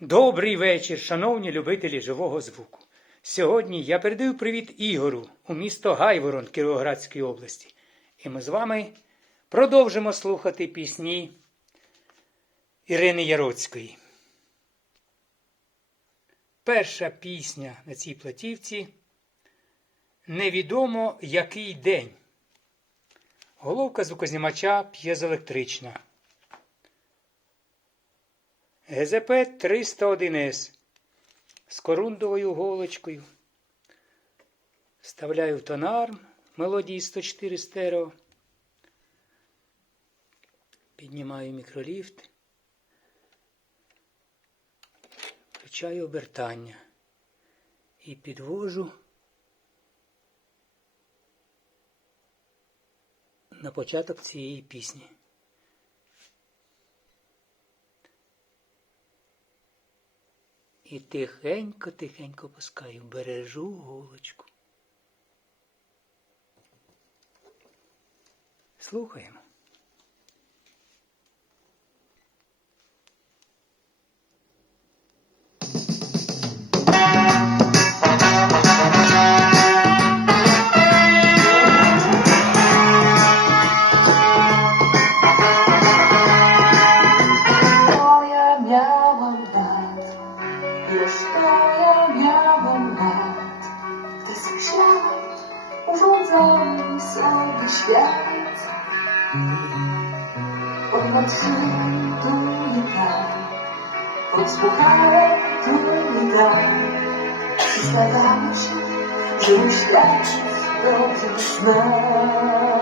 Добрий вечір, шановні любителі живого звуку. Сьогодні я передаю привіт Ігору у місто Гайворон Кіровоградської області. І ми з вами продовжимо слухати пісні Ірини Яроцької. Перша пісня на цій платівці Невідомо який день. Головка звукознімача п'єзоелектрична. ГЗП 301С з корундовою голочкою. Вставляю в тонарм мелодії 104 стерео. Піднімаю мікроліфт. Включаю обертання і підвожу на початок цієї пісні. І тихенько-тихенько пускаю, бережу голочку. Слухаємо. Już to ja miałam lat, gdy słyszałam urządzony sobie świat. Podpatrzyłam tu i tam, podsłuchałam tu i tam i zdawało się, że mój świat dobrze znam.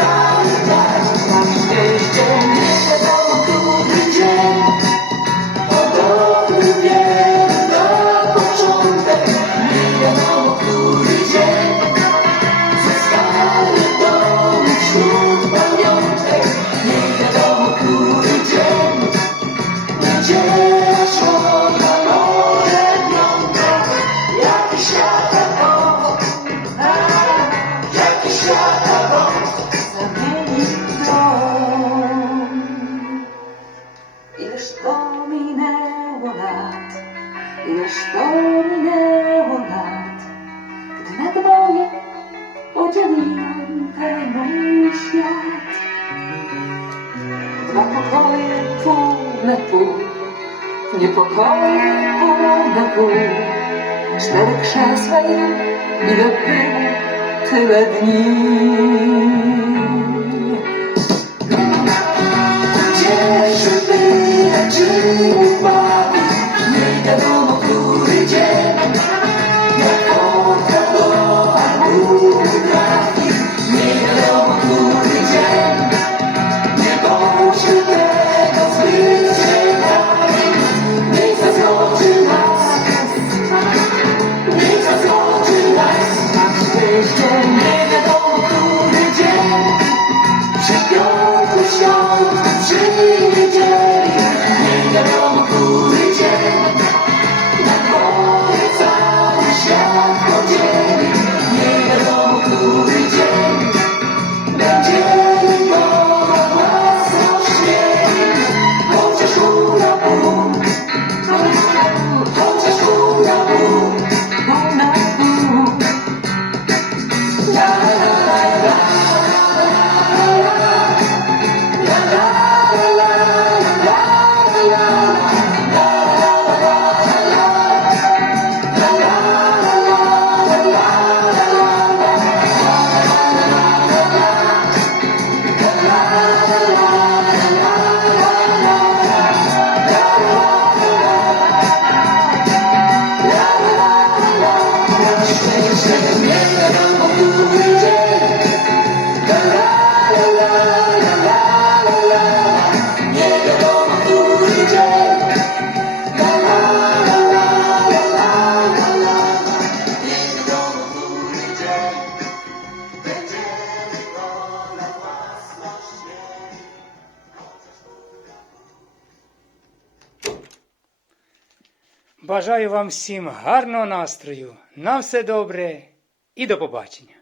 time. Na pół, niepokoje pół na pół, cztery krzesła i Бажаю вам всім гарного настрою, на все добре і до побачення.